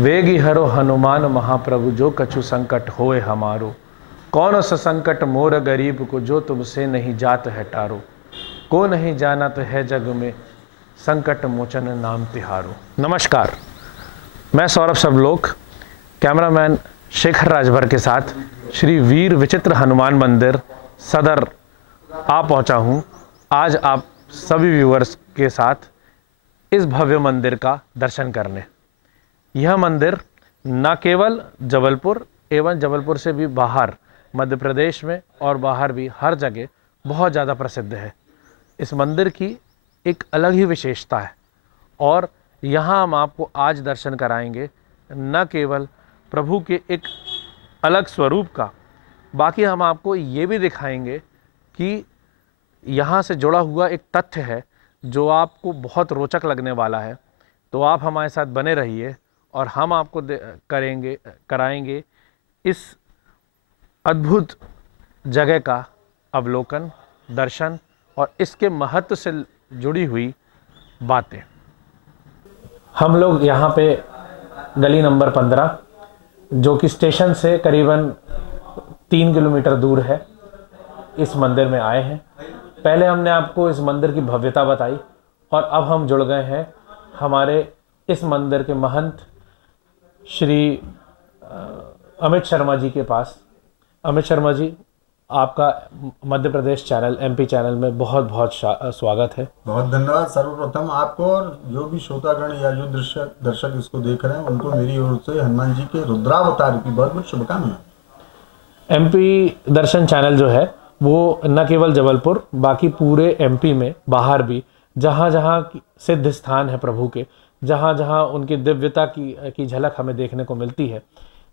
वेगी हरो हनुमान महाप्रभु जो कछु संकट होए हमारो। कौन सा संकट मोर गरीब को जो तुमसे नहीं जात है टारो। को नहीं जानत है जग में संकट मोचन नाम तिहारो। नमस्कार, मैं सौरभ सबलोक कैमरामैन शेखर राजभर के साथ श्री वीर विचित्र हनुमान मंदिर सदर आ पहुंचा हूं। आज आप सभी व्यूअर्स के साथ इस भव्य मंदिर का दर्शन करने। यह मंदिर न केवल जबलपुर एवं जबलपुर से भी बाहर मध्य प्रदेश में और बाहर भी हर जगह बहुत ज़्यादा प्रसिद्ध है। इस मंदिर की एक अलग ही विशेषता है और यहाँ हम आपको आज दर्शन कराएंगे न केवल प्रभु के एक अलग स्वरूप का, बाकी हम आपको ये भी दिखाएंगे कि यहाँ से जुड़ा हुआ एक तथ्य है जो आपको बहुत रोचक लगने वाला है। तो आप हमारे साथ बने रहिए और हम आपको कराएंगे इस अद्भुत जगह का अवलोकन, दर्शन और इसके महत्व से जुड़ी हुई बातें। हम लोग यहाँ पे गली नंबर 15 जो कि स्टेशन से करीबन 3 किलोमीटर दूर है, इस मंदिर में आए हैं। पहले हमने आपको इस मंदिर की भव्यता बताई और अब हम जुड़ गए हैं हमारे इस मंदिर के महंत श्री अमित शर्मा जी के पास। अमित शर्मा जी, आपका Madhya Pradesh channel MP channel में बहुत बहुत स्वागत है। बहुत धन्यवाद। सर्वप्रथम आपको और जो भी श्रोतागण या जो दर्शक इसको देख रहे हैं उनको मेरी ओर से हनुमान जी के रुद्रावतार की बहुत बहुत शुभकामनाएं। MP दर्शन चैनल जो है वो न केवल जबलपुर, बाकी पूरे MP में बाहर भी जहाँ जहाँ सिद्ध स्थान है प्रभु के, जहाँ जहाँ उनकी दिव्यता की झलक हमें देखने को मिलती है,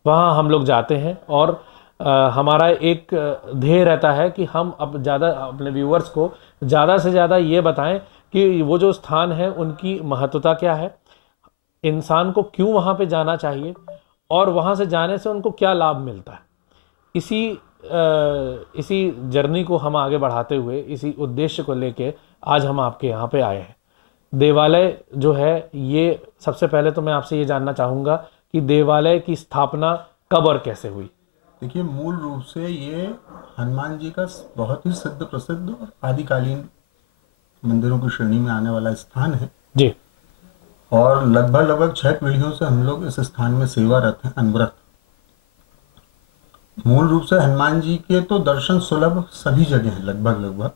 वहाँ हम लोग जाते हैं। और हमारा एक ध्येय रहता है कि हम अब ज़्यादा अपने व्यूअर्स को ज़्यादा से ज़्यादा ये बताएं कि वो जो स्थान है उनकी महत्वता क्या है, इंसान को क्यों वहाँ पे जाना चाहिए और वहाँ से जाने से उनको क्या लाभ मिलता है। इसी जर्नी को हम आगे बढ़ाते हुए, इसी उद्देश्य को लेके आज हम आपके यहाँ पे आए हैं। देवालय जो है ये, सबसे पहले तो मैं आपसे ये जानना चाहूँगा कि देवालय की स्थापना कब और कैसे हुई। देखिए, मूल रूप से ये हनुमान जी का बहुत ही सिद्ध प्रसिद्ध और आदिकालीन मंदिरों की श्रेणी में आने वाला स्थान है जी। और लगभग 6 पीढ़ियों से हम लोग इस स्थान में सेवारत हैं, अनवरत। मूल रूप से हनुमान जी के तो दर्शन सुलभ सभी जगह हैं लगभग,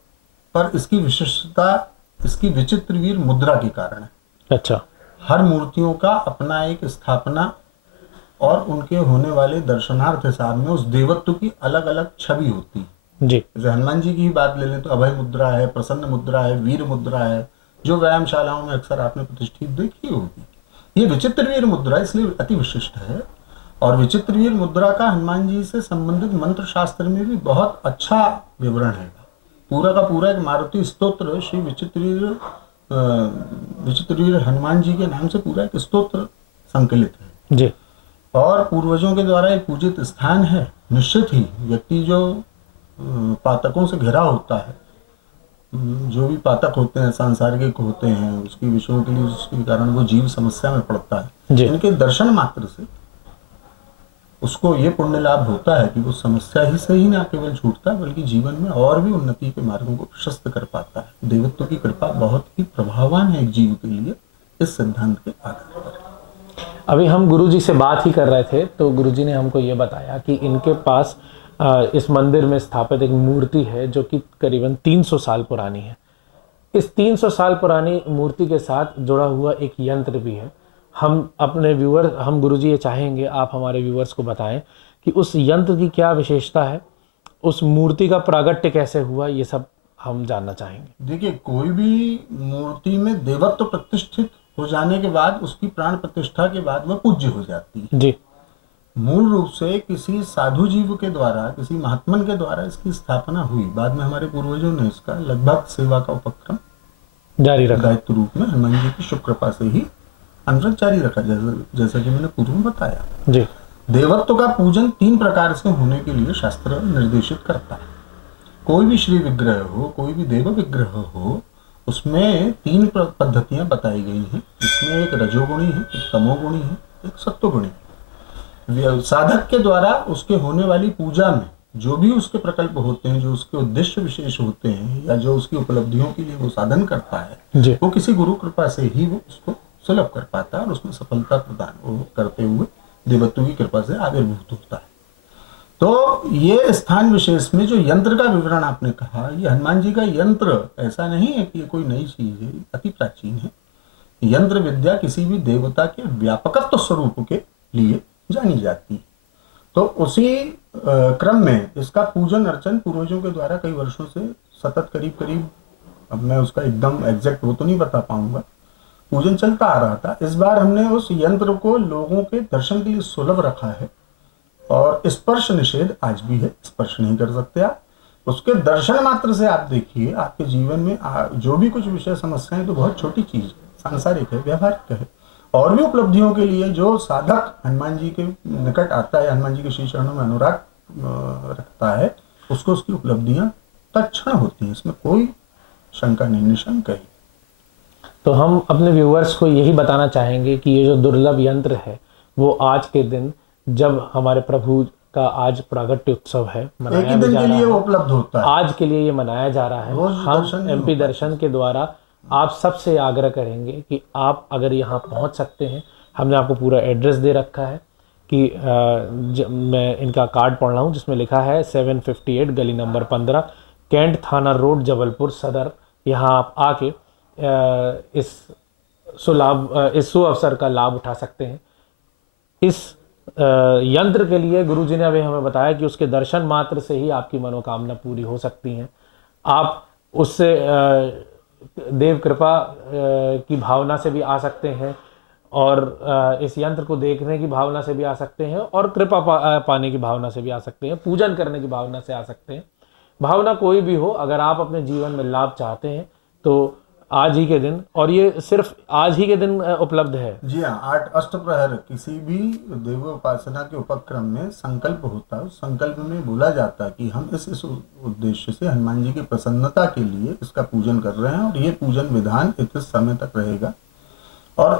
पर इसकी विशिष्टता इसकी विचित्र वीर मुद्रा के कारण है। अच्छा। हर मूर्तियों का अपना एक स्थापना और उनके होने वाले दर्शनार्थ हिसाब में उस देवत्व की अलग अलग छवि होती है जी। जैसे हनुमान जी की ही बात ले लें तो अभय मुद्रा है, प्रसन्न मुद्रा है, वीर मुद्रा है, जो व्यायामशालाओं में अक्सर आपने प्रतिष्ठित देखी होगी। ये विचित्र वीर मुद्रा इसलिए अति विशिष्ट है और विचित्र वीर मुद्रा का हनुमान जी से संबंधित मंत्र शास्त्र में भी बहुत अच्छा विवरण है। पूरा का पूरा एक मारुति स्तोत्र श्री विचित्र वीर हनुमान जी के नाम से पूरा एक स्तोत्र संकलित है जी। और पूर्वजों के द्वारा एक पूजित स्थान है। निश्चित ही व्यक्ति जो पातकों से घिरा होता है, जो भी पातक होते हैं, सांसारिक होते हैं, उसकी विषयों के लिए उसके कारण वो जीव समस्या में पड़ता है। इनके दर्शन मात्र से उसको ये पुण्य लाभ होता है कि वो समस्या ही से ही ना केवल छूटता है बल्कि जीवन में और भी उन्नति के मार्गों को प्रशस्त कर पाता है। देवत्व की कृपा बहुत ही प्रभावान है एक जीव के लिए, इस सिद्धांत के आधार पर। अभी हम गुरुजी से बात ही कर रहे थे तो गुरुजी ने हमको ये बताया कि इनके पास इस मंदिर में स्थापित एक मूर्ति है जो कि करीबन 300 साल पुरानी है। इस 300 साल पुरानी मूर्ति के साथ जुड़ा हुआ एक यंत्र भी है। हम गुरुजी ये चाहेंगे आप हमारे व्यूअर्स को बताएं कि उस यंत्र की क्या विशेषता है, उस मूर्ति का प्रागट्य कैसे हुआ, ये सब हम जानना चाहेंगे। देखिए, कोई भी मूर्ति में देवत्व प्रतिष्ठित हो जाने के बाद उसकी प्राण प्रतिष्ठा के बाद वह पूज्य हो जाती है जी। मूल रूप से किसी साधु जीव के द्वारा, किसी महात्मन के द्वारा इसकी स्थापना हुई। बाद में हमारे पूर्वजों ने इसका लगभग सेवा का उपक्रम जारी रखा, दायित्व रूप में हनुमान जी की शुभ कृपा से ही अनवरत जारी रखा, जैसा कि मैंने पूर्व में बताया जी। देवत्व का पूजन 3 प्रकार से होने के लिए शास्त्र निर्देशित करता है। कोई भी श्री विग्रह हो, कोई भी देव विग्रह हो, उसमें 3 पद्धतियां बताई गई हैं। इसमें एक रजोगुणी है, एक तमोगुणी है एक सत्वगुणी। साधक के द्वारा उसके होने वाली पूजा में जो भी उसके प्रकल्प होते हैं, जो उसके उद्देश्य विशेष होते हैं, या जो उसकी उपलब्धियों के लिए वो साधन करता है, वो किसी गुरु कृपा से ही वो उसको सुलभ कर पाता है और उसमें सफलता प्रदान वो करते हुए देवत्व की कृपा से आविर्भूत होता है। तो ये स्थान विशेष में जो यंत्र का विवरण आपने कहा, ये हनुमान जी का यंत्र ऐसा नहीं है कि ये कोई नई चीज है, अति प्राचीन है। यंत्र विद्या किसी भी देवता के व्यापकत्व स्वरूप के लिए जानी जाती है। तो उसी क्रम में इसका पूजन अर्चन पूर्वजों के द्वारा कई वर्षों से सतत करीब, अब मैं उसका एकदम एग्जैक्ट वो तो नहीं बता पाऊंगा, पूजन चलता आ रहा था। इस बार हमने उस यंत्र को लोगों के दर्शन के लिए सुलभ रखा है और स्पर्श निषेध आज भी है, स्पर्श नहीं कर सकते आप। उसके दर्शन मात्र से आप देखिए, आपके जीवन में जो भी कुछ विषय समस्याएं, तो बहुत छोटी चीज है, सांसारिक है, व्यवहारिक है। और भी उपलब्धियों के लिए जो साधक हनुमान जी के निकट आता है, हनुमान जी के श्री चरणों में अनुराग रखता है, उसको उसकी उपलब्धियां तत्क्षण होती हैं, इसमें कोई शंका नहीं, निशंक है। तो हम अपने व्यूअर्स को यही बताना चाहेंगे कि ये जो दुर्लभ यंत्र है वो आज के दिन, जब हमारे प्रभु का आज प्रागट्य उत्सव है, एक ही दिन के लिए वो उपलब्ध होता है, आज के लिए ये मनाया जा रहा है। हम एमपी दर्शन के द्वारा आप सबसे आग्रह करेंगे कि आप अगर यहाँ पहुँच सकते हैं, हमने आपको पूरा एड्रेस दे रखा है कि मैं इनका कार्ड पढ़ रहा हूँ जिसमें लिखा है 758 गली नंबर 15 कैंट थाना रोड जबलपुर सदर। यहाँ आप आके इस सुअवसर का लाभ उठा सकते हैं। इस यंत्र के लिए गुरुजी ने अभी हमें बताया कि उसके दर्शन मात्र से ही आपकी मनोकामना पूरी हो सकती हैं। आप उससे देव कृपा की भावना से भी आ सकते हैं और इस यंत्र को देखने की भावना से भी आ सकते हैं और कृपा पाने की भावना से भी आ सकते हैं, पूजन करने की भावना से आ सकते हैं। भावना कोई भी हो, अगर आप अपने जीवन में लाभ चाहते हैं तो आज ही के दिन, और ये सिर्फ आज ही के दिन उपलब्ध है। जी हाँ, 8 अष्टप्रहर किसी भी देवोपासना के उपक्रम में संकल्प होता है। उस संकल्प में बोला जाता है कि हम इस उद्देश्य से हनुमान जी की प्रसन्नता के लिए इसका पूजन कर रहे हैं और ये पूजन विधान इस समय तक रहेगा और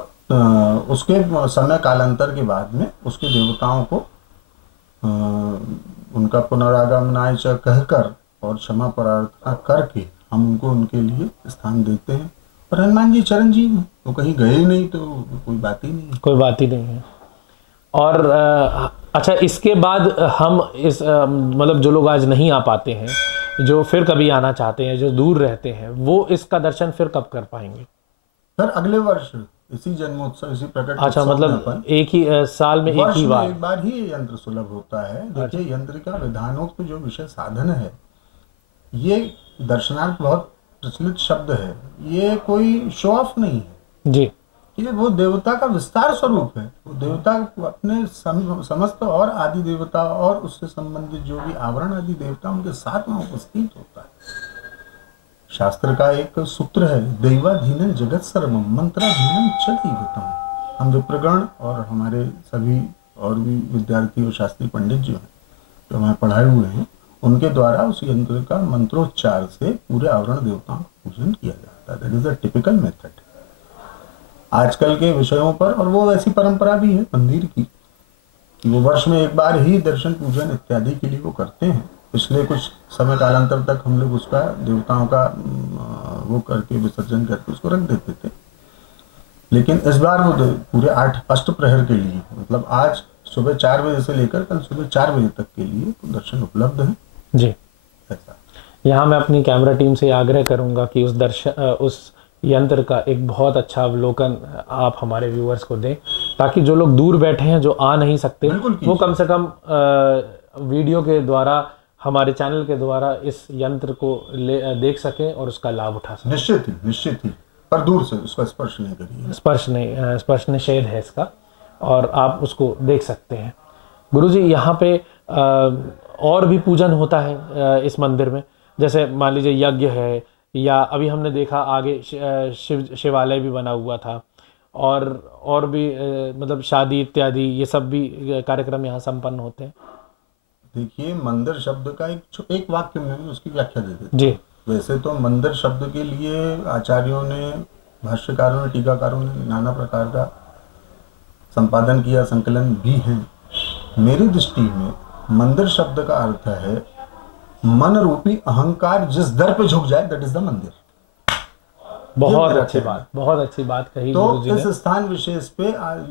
उसके समय कालांतर के बाद में उसके देवताओं को उनका पुनरागमनाय च कहकर और क्षमा प्रार्थना करके हम उनको उनके लिए स्थान देते हैं। और हनुमान जी चिरंजीव हैं, वो कहीं गए ही नहीं, तो कोई बात ही नहीं है, कोई बात ही नहीं है। और अच्छा, इसके बाद हम इस मतलब जो लोग आज नहीं आ पाते हैं, जो फिर कभी आना चाहते हैं, जो दूर रहते हैं, वो इसका दर्शन फिर कब कर पाएंगे? फिर अगले वर्ष इसी जन्मोत्सव, इसी प्रकट। अच्छा, मतलब एक ही साल में एक बार ही यंत्र सुलभ होता है। देखिए, यंत्र का विधानोक्त जो विषय साधन है, ये दर्शनार्थ बहुत प्रचलित शब्द है, ये कोई शो ऑफ नहीं है जी। ये वो देवता का विस्तार स्वरूप है। वो देवता अपने समस्त और आदि देवता और उससे संबंधित जो भी आवरण आदि देवता उनके साथ में उपस्थित होता है। शास्त्र का एक सूत्र है, दैवाधीनं जगत सर्वम मंत्राधीनं च दैवतम। हम विप्रगण और हमारे सभी और भी विद्यार्थी और शास्त्री पंडित जो हैं, जो हमारे पढ़ाए हुए हैं, उनके द्वारा उस यंत्र का मंत्रोच्चार से पूरे आवरण देवताओं का पूजन किया जाता है। That is the typical method आजकल के विषयों पर। और वो वैसी परंपरा भी है मंदिर की कि वो वर्ष में एक बार ही दर्शन पूजन इत्यादि के लिए वो करते हैं। पिछले कुछ समय कालांतर तक हम लोग उसका देवताओं का वो करके विसर्जन करके उसको रख देते थे, लेकिन इस बार वो पूरे 8 अष्टप्रहर के लिए, मतलब आज सुबह 4 बजे से लेकर कल सुबह 4 बजे तक के लिए तो दर्शन उपलब्ध है जी। ऐसा यहाँ मैं अपनी कैमरा टीम से आग्रह करूंगा कि उस यंत्र का एक बहुत अच्छा अवलोकन आप हमारे व्यूअर्स को दें, ताकि जो लोग दूर बैठे हैं, जो आ नहीं सकते, वो कम से कम वीडियो के द्वारा, हमारे चैनल के द्वारा इस यंत्र को देख सकें और उसका लाभ उठा सकें। निश्चित ही, पर दूर से उसका स्पर्श नहीं करिए। स्पर्श निषेध है इसका, और आप उसको देख सकते हैं। गुरुजी, यहाँ पे और भी पूजन होता है इस मंदिर में, जैसे मान लीजिए यज्ञ है, या अभी हमने देखा आगे शिवालय भी बना हुआ था, और भी मतलब शादी इत्यादि, ये सब भी कार्यक्रम यहाँ संपन्न होते हैं। देखिए, मंदिर शब्द का एक वाक्य में उसकी व्याख्या दे देते जी। वैसे तो मंदिर शब्द के लिए आचार्यों ने, भाष्यकारों ने, टीकाकारों ने नाना प्रकार का संपादन किया, संकलन भी हैं। मेरी दृष्टि में मंदिर शब्द का अर्थ है मन रूपी अहंकार जिस दर पे झुक जाए, दैट इज द मंदिर। बहुत अच्छी बात, बहुत अच्छी बात कही तो गुरुजी ने। इस स्थान विशेष पे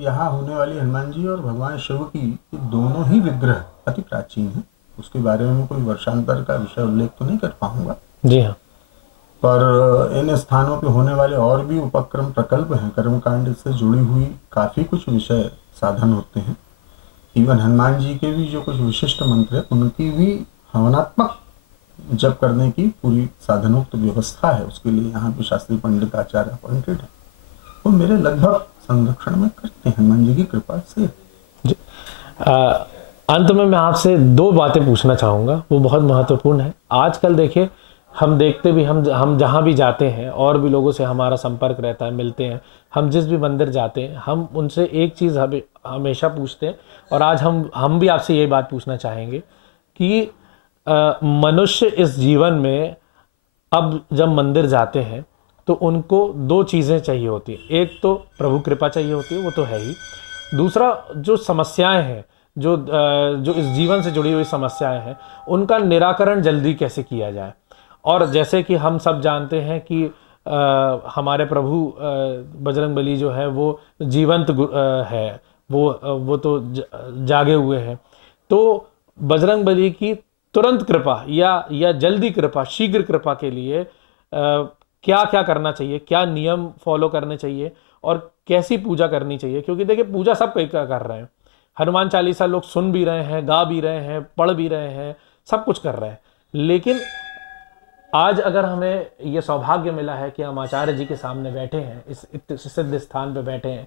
यहाँ होने वाली हनुमान जी और भगवान शिव की दोनों ही विग्रह अति प्राचीन है। उसके बारे में कोई वर्षांतर का विषय उल्लेख तो नहीं कर पाऊंगा जी हाँ, पर इन स्थानों पे होने वाले और भी उपक्रम प्रकल्प हैं, कर्मकांड से जुड़ी हुई काफी कुछ विषय साधन होते हैं। इवन हनुमान जी के भी जो कुछ विशिष्ट मंत्र है उनकी भी हवनात्मक जप करने की पूरी साधनोक्त व्यवस्था है। उसके लिए यहाँ पे शास्त्री पंडित आचार्य अपॉइंटेड है, वो मेरे लगभग संरक्षण में करते हैं हनुमान जी की कृपा से। अंत में मैं आपसे दो बातें पूछना चाहूँगा, वो बहुत महत्वपूर्ण है। आजकल देखिए, हम देखते भी, हम जहाँ भी जाते हैं और भी लोगों से हमारा संपर्क रहता है, मिलते हैं, हम जिस भी मंदिर जाते हैं, हम उनसे एक चीज़ हमेशा पूछते हैं, और आज हम भी आपसे ये बात पूछना चाहेंगे कि मनुष्य इस जीवन में अब जब मंदिर जाते हैं तो उनको दो चीज़ें चाहिए होती हैं। एक तो प्रभु कृपा चाहिए होती है, वो तो है ही। दूसरा, जो समस्याएं हैं, जो इस जीवन से जुड़ी हुई समस्याएं हैं, उनका निराकरण जल्दी कैसे किया जाए। और जैसे कि हम सब जानते हैं कि हमारे प्रभु बजरंगबली जो है वो जीवंत है, वो तो जागे हुए हैं। तो बजरंगबली की तुरंत कृपा या जल्दी कृपा, शीघ्र कृपा के लिए क्या क्या करना चाहिए, क्या नियम फॉलो करने चाहिए और कैसी पूजा करनी चाहिए। क्योंकि देखिए, पूजा सब कई कर रहे हैं, हनुमान चालीसा लोग सुन भी रहे हैं, गा भी रहे हैं, पढ़ भी रहे हैं, सब कुछ कर रहे हैं। लेकिन आज अगर हमें ये सौभाग्य मिला है कि हम आचार्य जी के सामने बैठे हैं, इस सिद्ध स्थान पे बैठे हैं,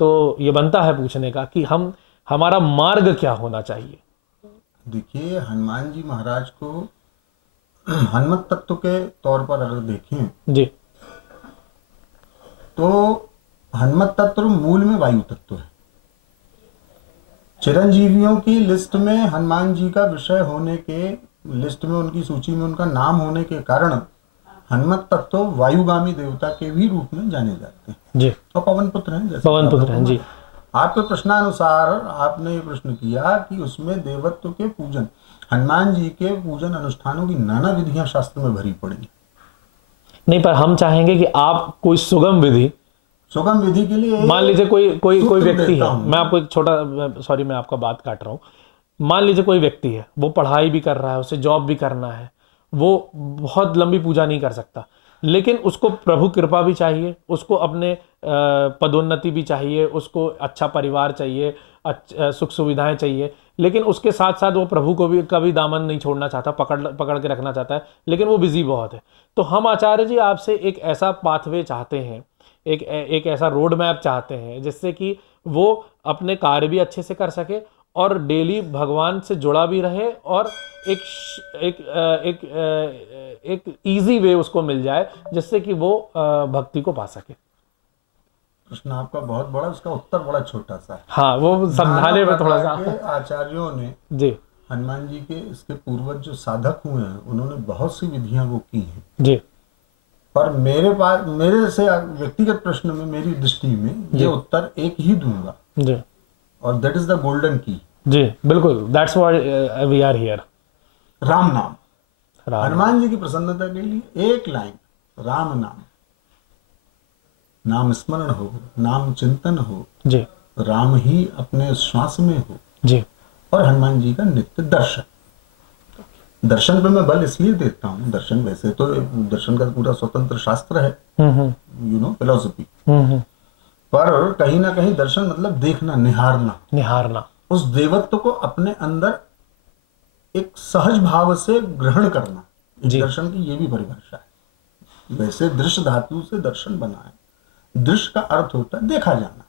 तो ये बनता है पूछने का कि हमारा मार्ग क्या होना चाहिए। देखिए, हनुमान जी महाराज को हनुमत तत्व के तौर पर अगर देखें जी, तो हनुमत तत्व मूल में वायु तत्व है। चिरंजीवियों की लिस्ट में हनुमान जी का विषय होने के लिस्ट में, उनकी सूची में उनका नाम होने के कारण हनुमत तत्व वायुगामी देवता के भी रूप में जाने जाते हैं जी, और पवन पुत्र हैं। जैसे पवन पुत्र हैं जी। आपके प्रश्नानुसार आपने ये प्रश्न किया कि उसमें देवत्व के पूजन, हनुमान जी के पूजन अनुष्ठानों की नाना विधियां शास्त्र में भरी पड़ी। नहीं, पर हम चाहेंगे कि आप कोई सुगम विधि के लिए, मान लीजिए कोई व्यक्ति है, मैं आपको एक छोटा, सॉरी मैं आपका बात काट रहा हूँ, मान लीजिए कोई व्यक्ति है, वो पढ़ाई भी कर रहा है, उसे जॉब भी करना है, वो बहुत लंबी पूजा नहीं कर सकता, लेकिन उसको प्रभु कृपा भी चाहिए, उसको अपने पदोन्नति भी चाहिए, उसको अच्छा परिवार चाहिए, सुख सुविधाएं चाहिए, लेकिन उसके साथ साथ वो प्रभु को भी कभी दामन नहीं छोड़ना चाहता, पकड़ के रखना चाहता है, लेकिन वो बिजी बहुत है। तो हम आचार्य जी आपसे एक ऐसा पाथवे चाहते हैं, एक ऐसा रोड मैप चाहते हैं जिससे कि वो अपने कार्य भी अच्छे से कर सके और डेली भगवान से जुड़ा भी रहे, और एक इजी वे उसको मिल जाए जिससे कि वो भक्ति को पा सके। प्रश्न आपका बहुत बड़ा, उसका उत्तर बड़ा छोटा सा है। हाँ, वो समझाने में थोड़ा सा। आचार्यों ने जी, हनुमान जी के इसके पूर्वज जो साधक हुए हैं उन्होंने बहुत सी विधियां वो की हैं जी, पर मेरे से व्यक्तिगत प्रश्न में, मेरी दृष्टि में ये उत्तर एक ही दूंगा जी, और दैट इज द गोल्डन की। जी, बिल्कुल, that's what we are here. Ram नाम। हनुमान जी की प्रसन्नता के लिए एक लाइन, राम नाम, नाम स्मरण हो, नाम चिंतन हो जी, राम ही अपने श्वास में हो जी, और हनुमान जी का नित्य दर्शन। दर्शन पे मैं बल इसलिए देता हूँ, दर्शन वैसे तो दर्शन का पूरा स्वतंत्र शास्त्र है, फिलोसफी, पर कहीं ना कहीं दर्शन मतलब देखना, निहारना, उस देवत्व को अपने अंदर एक सहज भाव से ग्रहण करना। दर्शन की ये भी परिभाषा है। वैसे दृश्य धातु से दर्शन बना है। दृश्य का अर्थ होता है देखा जाना,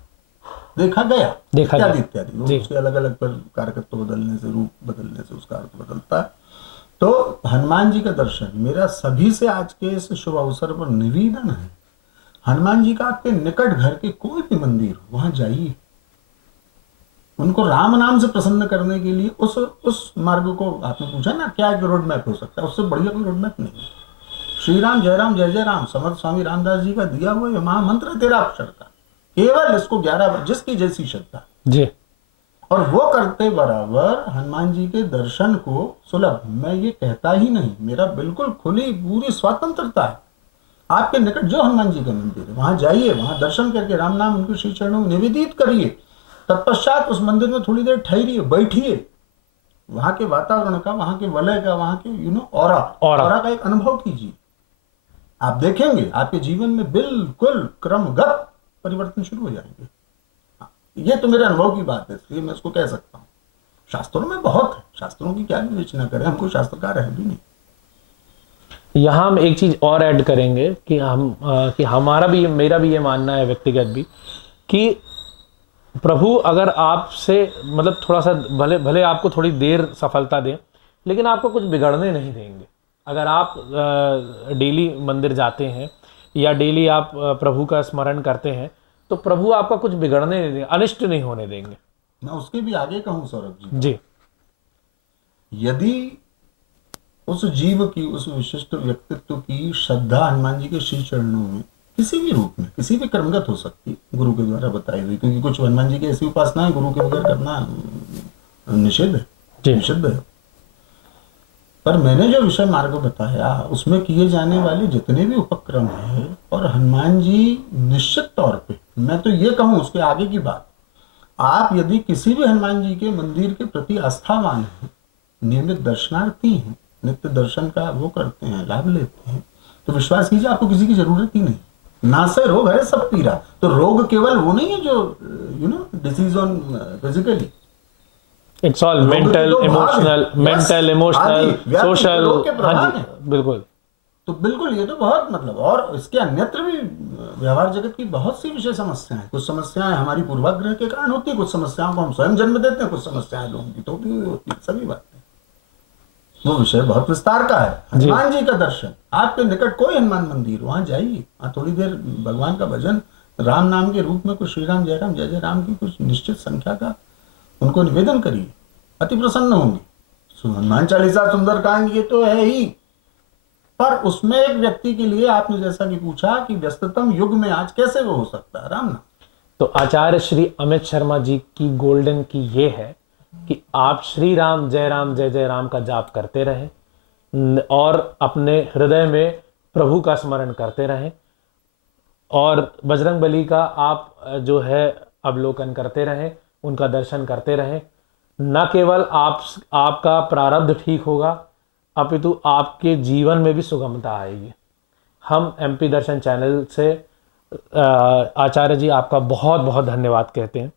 देखा गया, इत्यादि इत्यादि। उसके अलग अलग पर कारकत्व बदलने से, रूप बदलने से उसका अर्थ बदलता है। तो हनुमान जी का दर्शन मेरा सभी से आज के इस शुभ अवसर पर निवेदन है। हनुमान जी का आपके निकट घर के कोई भी मंदिर हो, वहां जाइए, उनको राम नाम से प्रसन्न करने के लिए उस मार्ग को, आपने पूछा ना क्या एक रोड मैप हो सकता है, उससे बढ़िया कोई रोड मैप नहीं। श्री राम जय जय राम, समर्थ स्वामी रामदास जी का दिया हुआ महामंत्र 13 अक्षर का, केवल इसको 11 बार, जिसकी जैसी श्रद्धा, जी। और वो करते बराबर हनुमान जी के दर्शन को सुलभ। मैं ये कहता ही नहीं, मेरा बिल्कुल खुली पूरी स्वतंत्रता है। आपके निकट जो हनुमान जी का मंदिर है वहां जाइए, वहां दर्शन करके राम नाम उनके श्री चरणों में निवेदित करिए, तत्पश्चात उस मंदिर में थोड़ी देर ठहरिए, बैठिए, वहां के वातावरण का, वहां के वलय का, वहां के ऑरा का एक अनुभव कीजिए। आप देखेंगे आपके जीवन में बिल्कुल क्रमगत परिवर्तन शुरू हो जाएंगे। ये तो मेरे अनुभव की बात है, इसलिए मैं इसको कह सकता हूँ। शास्त्रों में बहुत है, शास्त्रों की क्या विवेचना करें, हमको शास्त्रकार है भी नहीं। यहाँ हम एक चीज और ऐड करेंगे कि कि हमारा भी, मेरा भी ये मानना है व्यक्तिगत भी, कि प्रभु अगर आपसे मतलब थोड़ा सा भले भले आपको थोड़ी देर सफलता दें, लेकिन आपको कुछ बिगड़ने नहीं देंगे। अगर आप डेली मंदिर जाते हैं या डेली आप प्रभु का स्मरण करते हैं, तो प्रभु आपका कुछ बिगड़ने नहीं देंगे, अनिष्ट नहीं होने देंगे। मैं उसके भी आगे कहूं सौरभ जी, जी। यदि उस जीव की, उस विशिष्ट व्यक्तित्व की श्रद्धा हनुमान जी के श्री चरणों में किसी भी रूप में, किसी भी क्रमगत हो सकती, गुरु के द्वारा बताई हुई, क्योंकि कुछ हनुमान जी की ऐसी उपासना है गुरु के बगैर करना निषेध है, निषिद्ध है। पर मैंने जो विषय मार्ग बताया उसमें किए जाने वाले जितने भी उपक्रम है, और हनुमान जी निश्चित तौर पे, मैं तो ये कहूं उसके आगे की बात, आप यदि किसी भी हनुमान जी के मंदिर के प्रति आस्थावान हैं, नियमित दर्शनार्थी हैं, नित्य दर्शन का वो करते हैं, लाभ लेते हैं, तो विश्वास कीजिए आपको किसी की जरूरत ही नहीं। ना से रोग है सब पीरा। तो रोग केवल वो नहीं है जो disease on physically, it's all mental, emotional, social. हाँ जी, बिल्कुल। तो बिल्कुल ये तो बहुत मतलब, और इसके अन्यत्र भी व्यवहार जगत की बहुत सी विषय समस्याएं हैं। कुछ समस्याएं हमारी पूर्वाग्रह के कारण होती है, कुछ समस्याओं को हम स्वयं जन्म देते हैं, कुछ समस्याएं लोगों की तो भी होती है, सभी बातें। वो विषय बहुत विस्तार का है। हनुमान जी का दर्शन, आपके निकट कोई हनुमान मंदिर, वहां जाइए, वहां थोड़ी देर भगवान का भजन राम नाम के रूप में कुछ श्री राम जय राम जय जय राम की कुछ निश्चित संख्या का उनको निवेदन करिए, अति प्रसन्न होंगे। हनुमान चालीसा, सुंदर कांड, ये तो है ही, पर उसमें एक व्यक्ति के लिए आपने जैसा कि पूछा कि व्यस्ततम युग में आज कैसे वो हो सकता है राम नाम। तो आचार्य श्री अमित शर्मा जी की गोल्डन की ये है कि आप श्री राम जय जय राम का जाप करते रहें और अपने हृदय में प्रभु का स्मरण करते रहें, और बजरंग बली का आप जो है अवलोकन करते रहें, उनका दर्शन करते रहें। न केवल आपका प्रारब्ध ठीक होगा, अपितु आपके जीवन में भी सुगमता आएगी। हम एमपी दर्शन चैनल से आचार्य जी आपका बहुत बहुत धन्यवाद कहते हैं,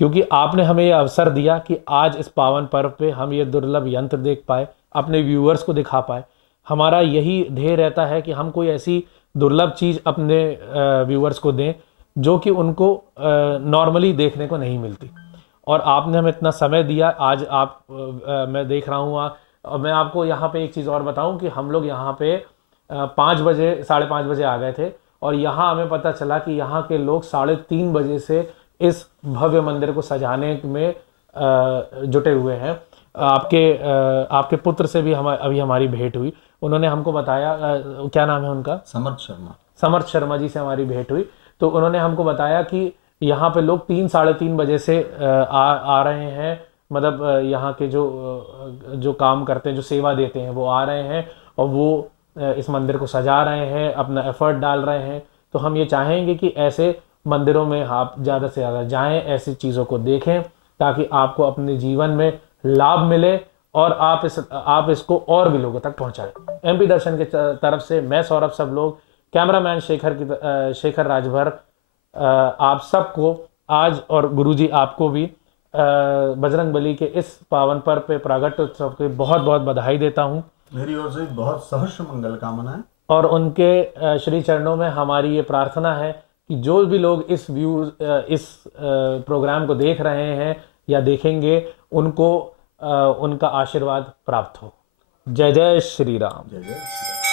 क्योंकि आपने हमें यह अवसर दिया कि आज इस पावन पर्व पे हम ये दुर्लभ यंत्र देख पाए, अपने व्यूअर्स को दिखा पाए। हमारा यही ध्येय रहता है कि हम कोई ऐसी दुर्लभ चीज़ अपने व्यूअर्स को दें जो कि उनको नॉर्मली देखने को नहीं मिलती, और आपने हमें इतना समय दिया। आज आप मैं देख रहा हूँ, और मैं आपको यहाँ पे एक चीज़ और बताऊँ कि हम लोग यहाँ पे 5 बजे 5:30 बजे आ गए थे, और यहाँ हमें पता चला कि यहाँ के लोग 3:30 बजे से इस भव्य मंदिर को सजाने में जुटे हुए हैं। आपके पुत्र से भी अभी हमारी भेंट हुई, उन्होंने हमको बताया, क्या नाम है उनका? समर्थ शर्मा जी से हमारी भेंट हुई, तो उन्होंने हमको बताया कि यहाँ पे लोग 3-3:30 बजे से आ रहे हैं, मतलब यहाँ के जो काम करते हैं, जो सेवा देते हैं, वो आ रहे हैं और वो इस मंदिर को सजा रहे हैं, अपना एफर्ट डाल रहे हैं। तो हम ये चाहेंगे कि ऐसे मंदिरों में आप ज़्यादा से ज़्यादा जाएं, ऐसी चीज़ों को देखें, ताकि आपको अपने जीवन में लाभ मिले और आप इसको और भी लोगों तक पहुंचाएं। एमपी दर्शन के तरफ से मैं सौरभ, सब लोग, कैमरामैन शेखर राजभर, आप सबको आज, और गुरुजी आपको भी बजरंग बली के इस पावन पर्व पे, प्रागट्य उत्सव के बहुत बहुत बधाई देता हूँ। मेरी ओर से बहुत सहर्ष मंगल कामनाएं, और उनके श्री चरणों में हमारी ये प्रार्थना है कि जो भी लोग इस प्रोग्राम को देख रहे हैं या देखेंगे, उनको उनका आशीर्वाद प्राप्त हो। जय जय श्री राम। जय जय श्री राम।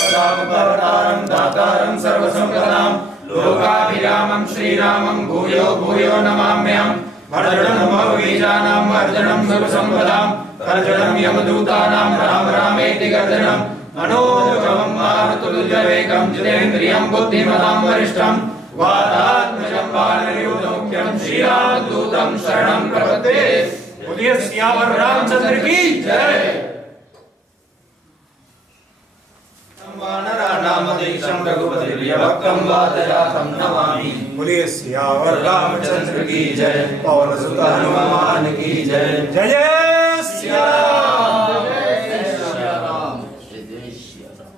आपदामपहर्तारं दातारं सर्वसम्पदां लोकाभिरामं श्रीरामं भूयो भूयो नमाम्यहम् भर्जनं भवबीजानां वर्जनं सर्वसम्पदां कर्जनं यमदूतानां राम रामेति गर्जनं मनोजवं मारुतुल्यवेगं जितेन्द्रियं बुद्धिमतां वरिष्ठं वातात्मजं बालयोगमुख्यं श्रीरामदूतं शरणं प्रपद्ये। बोलिए सियावर रामचंद्र की जय। वानराणामधीशं रघुपतिर्यभक्तं वातजातं नमामि। बोलिए सियावर रामचंद्र की जय। पवन सुत हनुमान की जय। जय जय सिया राम। जय सिया राम। जय सिया राम।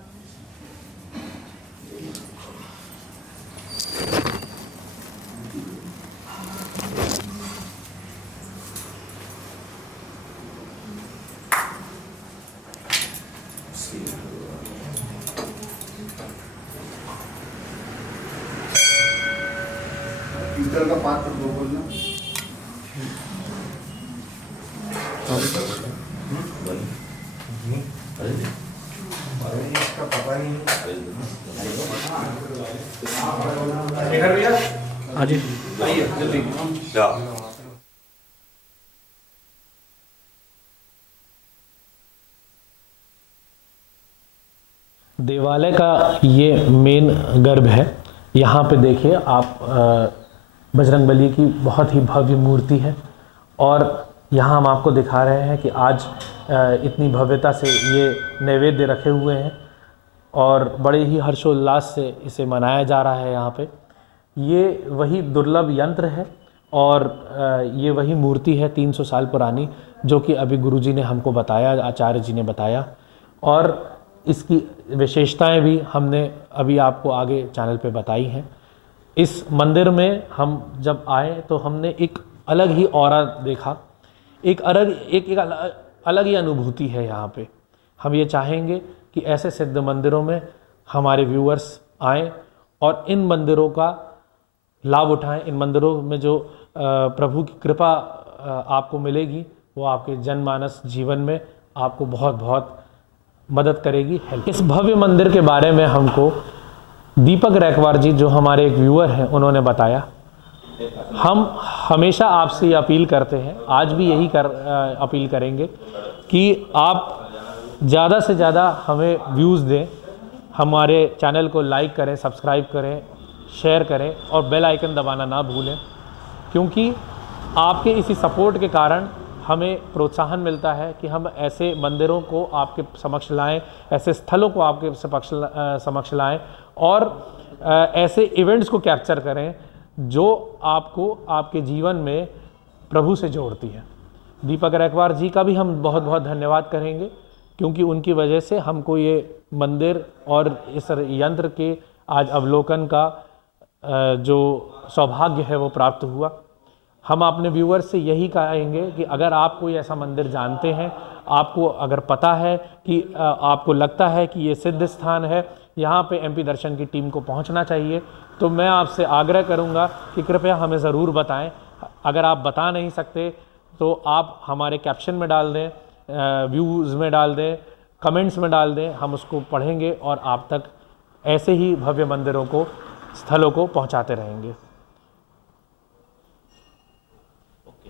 पीतल का पात्र दो बोलना। इसका पता नहीं हाँ जी आइए जल्दी। देवालय का ये मेन गर्भ है। यहाँ पे देखिए आप बजरंगबली की बहुत ही भव्य मूर्ति है और यहाँ हम आपको दिखा रहे हैं कि आज इतनी भव्यता से ये नैवेद्य रखे हुए हैं और बड़े ही हर्षोल्लास से इसे मनाया जा रहा है। यहाँ पे ये वही दुर्लभ यंत्र है और ये वही मूर्ति है 300 साल पुरानी, जो कि अभी गुरुजी ने हमको बताया, आचार्य जी ने बताया, और इसकी विशेषताएं भी हमने अभी आपको आगे चैनल पे बताई हैं। इस मंदिर में हम जब आए तो हमने एक अलग ही ऑरा देखा, एक अलग ही अनुभूति है यहाँ पे। हम ये चाहेंगे कि ऐसे सिद्ध मंदिरों में हमारे व्यूअर्स आएँ और इन मंदिरों का लाभ उठाएं। इन मंदिरों में जो प्रभु की कृपा आपको मिलेगी वो आपके जनमानस जीवन में आपको बहुत बहुत मदद करेगी, हेल्प। इस भव्य मंदिर के बारे में हमको दीपक रैकवार जी, जो हमारे एक व्यूअर हैं, उन्होंने बताया। हम हमेशा आपसे ये अपील करते हैं, आज भी यही अपील करेंगे कि आप ज़्यादा से ज़्यादा हमें व्यूज़ दें, हमारे चैनल को लाइक करें, सब्सक्राइब करें, शेयर करें और बेल आइकन दबाना ना भूलें, क्योंकि आपके इसी सपोर्ट के कारण हमें प्रोत्साहन मिलता है कि हम ऐसे मंदिरों को आपके समक्ष लाएं, ऐसे स्थलों को आपके समक्ष लाएं और ऐसे इवेंट्स को कैप्चर करें जो आपको आपके जीवन में प्रभु से जोड़ती है। दीपक रैकवार जी का भी हम बहुत बहुत धन्यवाद करेंगे, क्योंकि उनकी वजह से हमको ये मंदिर और इस यंत्र के आज अवलोकन का जो सौभाग्य है वो प्राप्त हुआ। हम अपने व्यूअर्स से यही कहेंगे कि अगर आप कोई ऐसा मंदिर जानते हैं, आपको अगर पता है कि आपको लगता है कि ये सिद्ध स्थान है, यहाँ पे एमपी दर्शन की टीम को पहुँचना चाहिए, तो मैं आपसे आग्रह करूँगा कि कृपया हमें ज़रूर बताएं। अगर आप बता नहीं सकते तो आप हमारे कैप्शन में डाल दें, व्यूज़ में डाल दें, कमेंट्स में डाल दें, हम उसको पढ़ेंगे और आप तक ऐसे ही भव्य मंदिरों को, स्थलों को पहुँचाते रहेंगे।